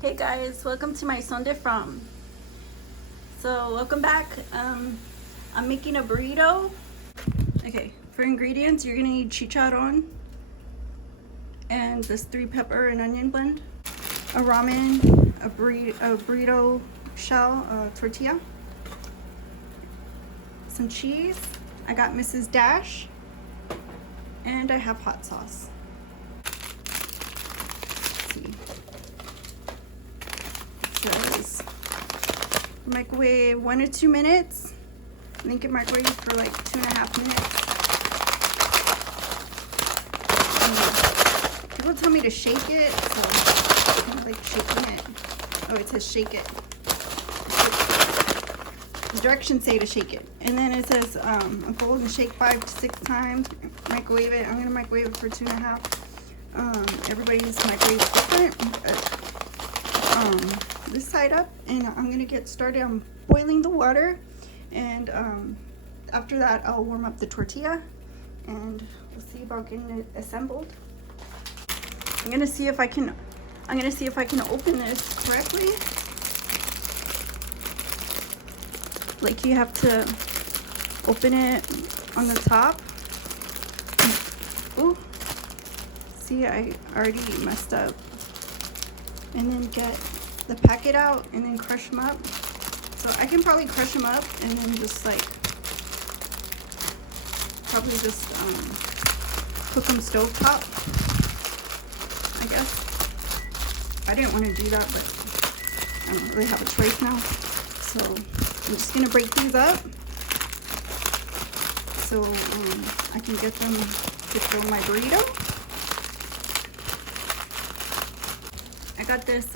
Hey guys, welcome to my Sonde From. So welcome back. I'm making a burrito. Okay, for ingredients you're gonna need chicharron and this 3 pepper and onion blend, a ramen, a burrito shell, a tortilla, some cheese. I got Mrs. Dash, and I have hot sauce. Let's see. Says microwave 1 to 2 minutes. I think it microwave for like 2.5 minutes. People tell me to shake it, so I'm kind of like shaking it. Oh, it says shake it. The directions say to shake it, and then it says unfold and shake 5 to 6 times. Microwave it. I'm gonna microwave it for 2.5. Everybody's microwave is different. This side up, and I'm gonna get started on boiling the water, and after that I'll warm up the tortilla, and we'll see about getting it assembled. I'm gonna see if I can open this correctly. Like, you have to open it on the top. Ooh, see, I already messed up. And then get the packet out and then crush them up. So I can probably crush them up and then just like cook them stovetop, I guess. I didn't want to do that, but I don't really have a choice now. So I'm just gonna break these up so I can get them in my burrito. I got this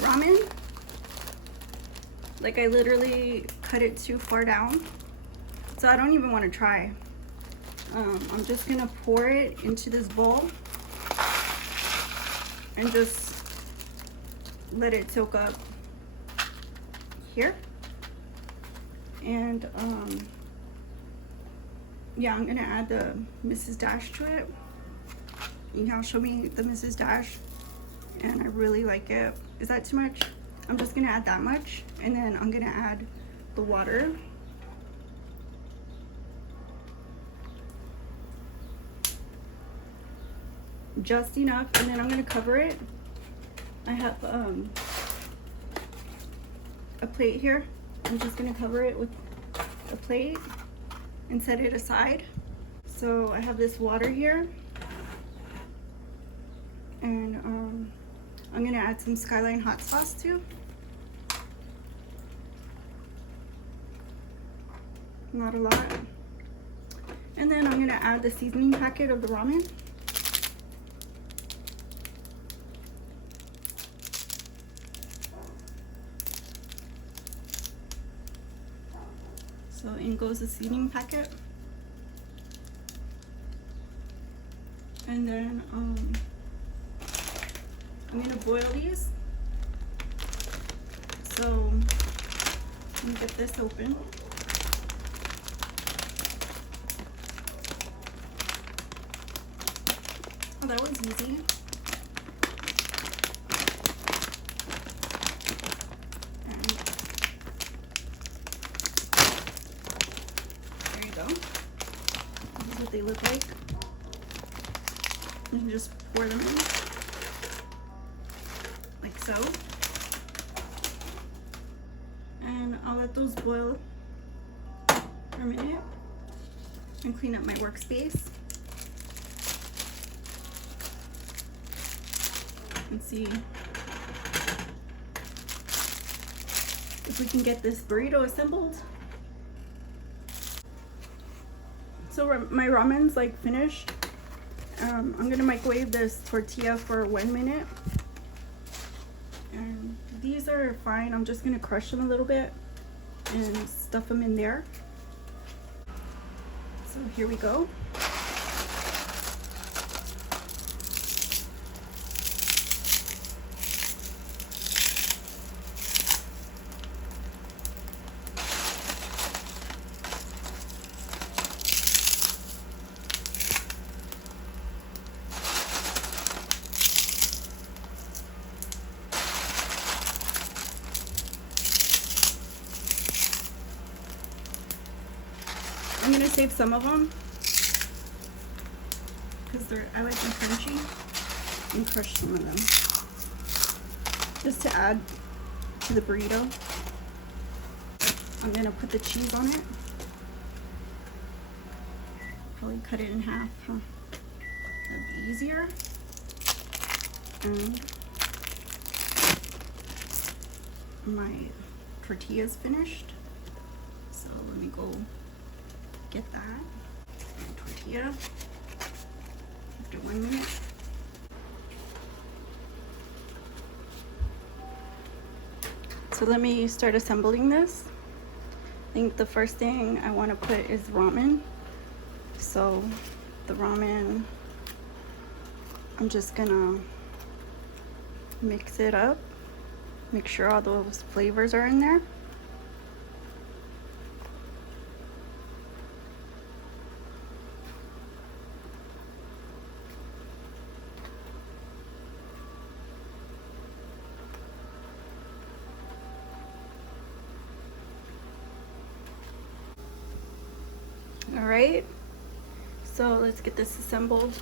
ramen. Like, I literally cut it too far down, so I don't even want to try. I'm just gonna pour it into this bowl and just let it soak up here. And yeah, I'm gonna add the Mrs. Dash to it. You know, show me the Mrs. Dash, and I really like it. Is that too much? I'm just gonna add that much, and then I'm gonna add the water. Just enough, and then I'm gonna cover it. I have a plate here. I'm just gonna cover it with a plate and set it aside. So I have this water here, and I'm gonna add some Skyline hot sauce too. Not a lot. And then I'm gonna add the seasoning packet of the ramen. So in goes the seasoning packet. And then I'm gonna boil these. So let me get this open. Oh, that was easy. And there you go. This is what they look like. You can just pour them in, like so. And I'll let those boil for a minute and clean up my workspace. And see if we can get this burrito assembled. So my ramen's like finished. I'm gonna microwave this tortilla for 1 minute, and these are fine. I'm just gonna crush them a little bit and stuff them in there. So here we go. save some of them because I like them crunchy, and crush some of them just to add to the burrito. I'm gonna put the cheese on it. Probably cut it in half, huh? That'd be easier. And my tortilla's finished, so let me go get that. And tortilla after 1 minute. So let me start assembling this. I think the first thing I want to put is ramen. So the ramen, I'm just gonna mix it up, make sure all those flavors are in there. All right, so let's get this assembled.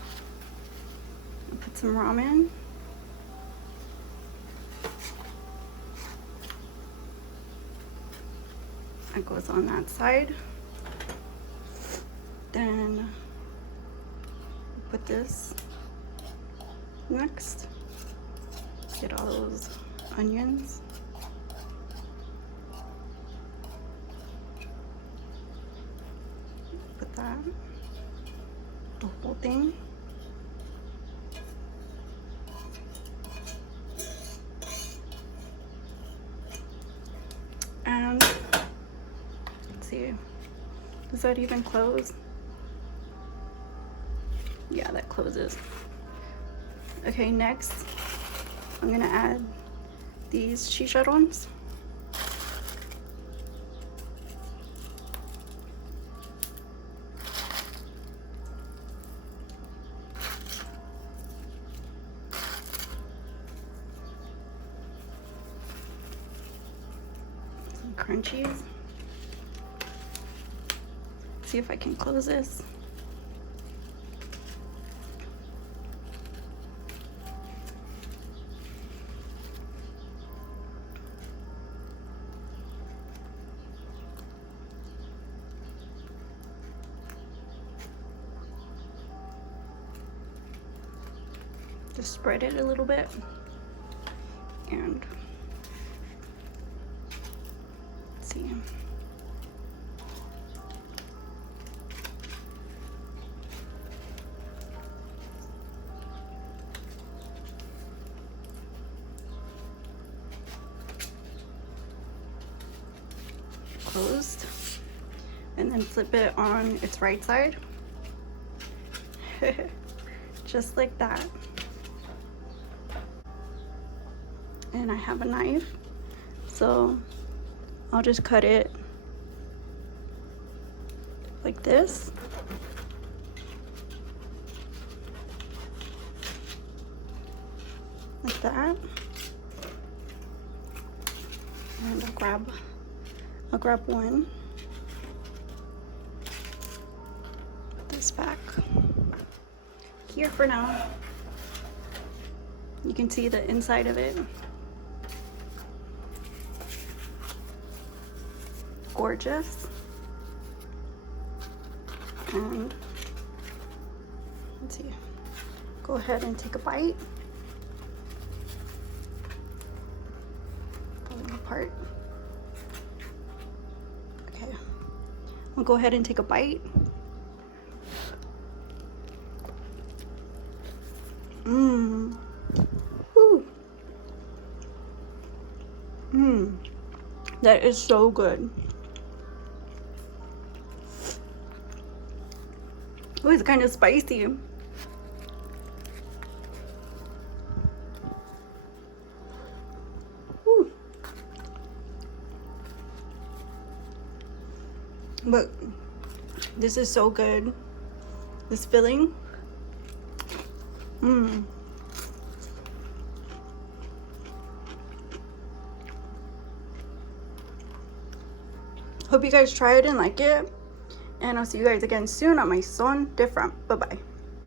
I'll put some ramen. That goes on that side. Then put this next. Get all those onions. Put that, the whole thing. And let's see, does that even close? Yeah, that closes. Okay, next I'm gonna add these chicharrones. Crunchies. See if I can close this. Just spread it a little bit and see. Closed, and then flip it on its right side. Just like that. And I have a knife, so I'll just cut it like this. Like that. And I'll grab one. Put this back here for now. You can see the inside of it. Gorgeous. And let's see, go ahead and take a bite. Falling apart. Okay, I'll go ahead and take a bite. Mmm. Woo. Mmm. That is so good. Oh, it's kind of spicy. Ooh. But this is so good. This filling. Mmm. Hope you guys try it and like it. And I'll see you guys again soon on my Son Different. Bye bye.